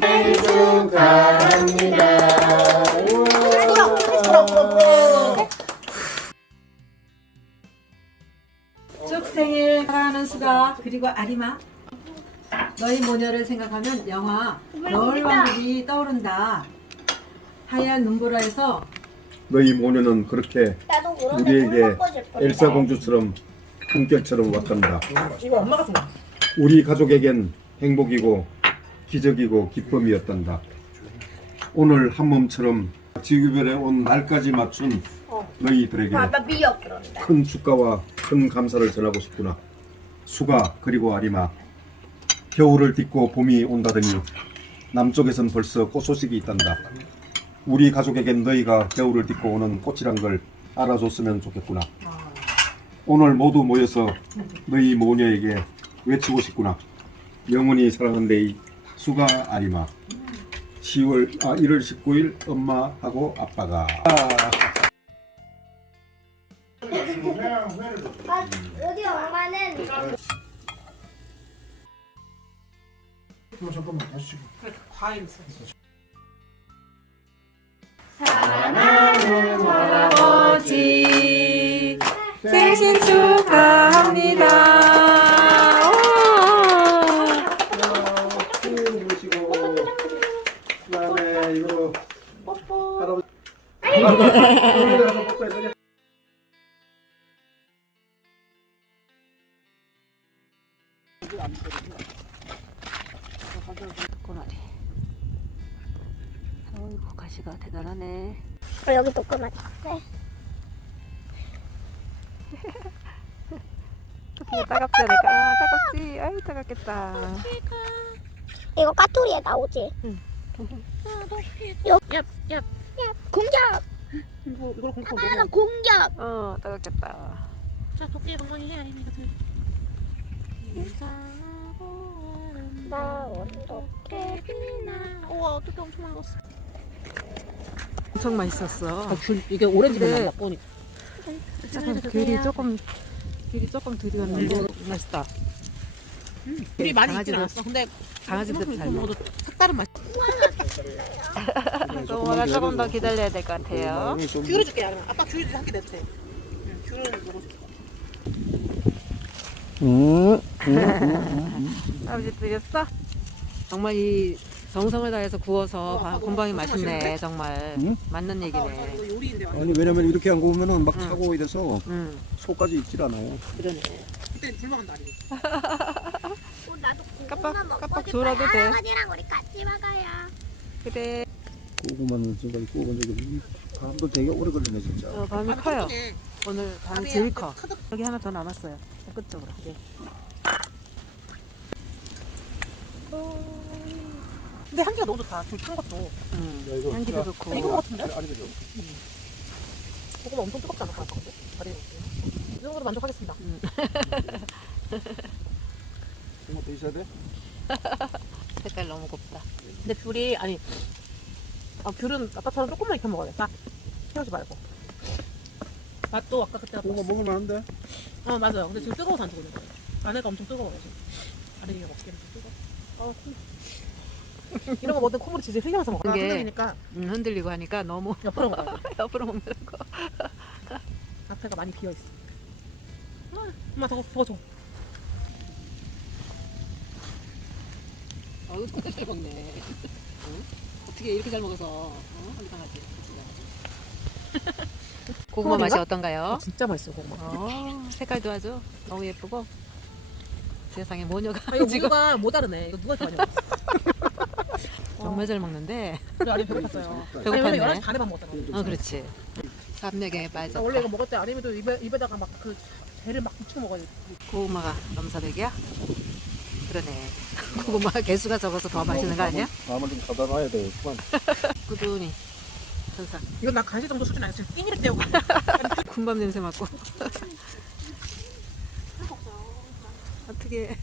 생일 축하합니다. 쭉 생일 사랑하는 수가 그리고 아리마 너희 모녀를 생각하면 영화 너울 왕국이 떠오른다. 하얀 눈보라에서 너희 모녀는 그렇게 나도 그런데 우리에게 먹고 싶은데. 엘사 공주처럼 품결처럼 왔단다. 이거 엄마가 생각. 우리 가족에겐 행복이고 기적이고 기쁨이었단다. 오늘 한 몸처럼 지구별에 온 날까지 맞춘 너희들에게 아빠 미역 그런다. 큰 축가와 큰 감사를 전하고 싶구나. 수가 그리고 아리마, 겨울을 딛고 봄이 온다더니 남쪽에선 벌써 꽃 소식이 있단다. 우리 가족에겐 너희가 겨울을 딛고 오는 꽃이란 걸 알아줬으면 좋겠구나. 오늘 모두 모여서 너희 모녀에게 외치고 싶구나. 영원히 사랑한대이 수가 아리마. 1월 19일 엄마하고 아빠가. 여기 엄마는 잠깐만 다시. 과일 있어. 사랑하는 할아버지 생신 축하합니다. 모시고 그다음에 이거 할아버지. 꼬마리. 어이구 가시가 대단하네. 여기 조그만. 네. 토끼가 따갑지 않을까? 아 따갑지. 아이 따갑겠다. 이거 까투리에 나오지. 응. 야, 공격. 이걸 공포 하나 공격. 따갑겠다. 자, 도끼 건강히 해. 나 어떻게 빛나? 우와, 어떻게 엄청 많이 먹었어. 엄청 맛있었어. 이게 오렌지가 근데- 나와 뻔히. 조금 귤이 조금 들이었는데 맛있다. 귤이 많이 있진 강아지들 않았어. 근데 강아지들 잘 먹어. 색다른 맛. 너무가 조금 더 기다려야 될 것 같아요. 귤을 줄게. 아빠 귤 한개 내도 돼. 귤을 먹어줄게. 아버지 드렸어? 정말 이 정성을 다해서 구워서 곰방이 맛있네. 정말 맞는 얘기네. 이거 요리인데 완전. 아니 왜냐면 이렇게 안 구우면은 막 타고 이래서 응. 속까지 익질 않아요. 그러네. 그때는 불 먹은 날이네. 나도 깜빡- 먹고 깜빡 싶어요. 졸아도 돼. 할아버지랑 우리 같이 먹어요. 그래. 고구마는 지금까지 구워본 적이 없는데 밤도 되게 오래 걸리네 진짜. 밤이 커요. 네. 오늘 밤이 제일 커. 여기 하나 더 남았어요. 끝쪽으로. 네. 근데 향기가 너무 좋다. 귤큰 것도. 향기도 좋고. 이거 같은데? 아니 그죠? 고구마 엄청 뜨겁지 않아? 근데? 다리 이 정도로 만족하겠습니다. 고구마 더 있어야 돼? 색깔 너무 곱다. 근데 귤이 아니 귤은 아까처럼 조금만 익혀 먹어야겠다. 태우지 말고. 맛도 아까 그때 고구마 먹을 만한데? 맞아요. 근데 지금 뜨거워서 안 뜨고 있는 거예요. 안에가 엄청 뜨거워요 지금. 아래가 먹기는 좀 뜨거워. 이런 거 뭐든 콧물이 지지 흘려서 먹어. 이게- 흔들리니까 흔들리고 하니까 너무 옆으로 먹어야 돼. 옆으로 먹느라고. 앞에가 많이 비어 있어. 엄마 더 줘. 진짜 잘 먹네. 어떻게 이렇게 잘 먹어서 한강하지? 고구마 맛이 어떤가요? 진짜 맛있어 고구마. 색깔도 아주 너무 예쁘고 세상에 모녀가 이거 지금 무가 모다르네. 이거 누가 좋아하냐? 정말 잘 먹는데. 우리 아림 배고팠어요. 배고팠네. 아니, 11시 반에만 먹었잖아. 그렇지. 삼력에 빠졌다. 원래 이거 먹을 때 아림이도 입에다가 막 그 배를 막 붙이고 먹어야 돼. 고구마가 넘사벽이야? 그러네. 고구마 개수가 적어서 더 맛있는 거 아니야? 마음을 좀 가다 놔야 돼. 그만. 꾸준히 항상 이건 나 간식 정도 수준 아니야. 지금 끼니를 때우고. 군밤 냄새 맡고. 어떻게?